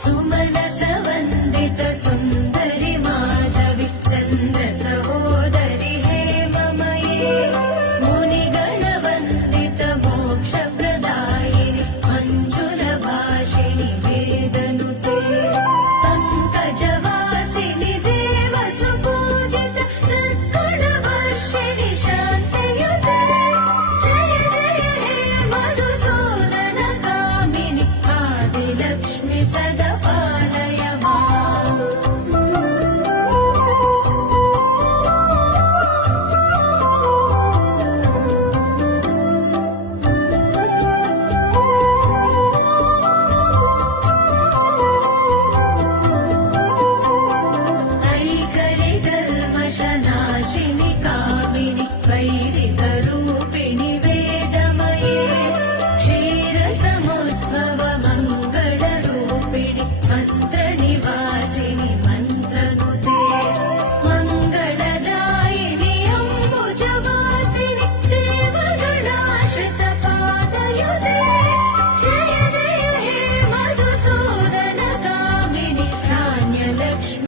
सुमनसवन्दित सुन्दरि माधवि चन्द्र सहोदरि हेममये मुनिगणवन्दित मोक्षप्रदायिनि मञ्जुलभाषिणि वेदनुते पङ्कजवासिनि देवसुपूजित सद्गुणवर्षिणि शान्तियुते जय जय हे मधुसूदन कामिनि आदिलक्ष्मि सदा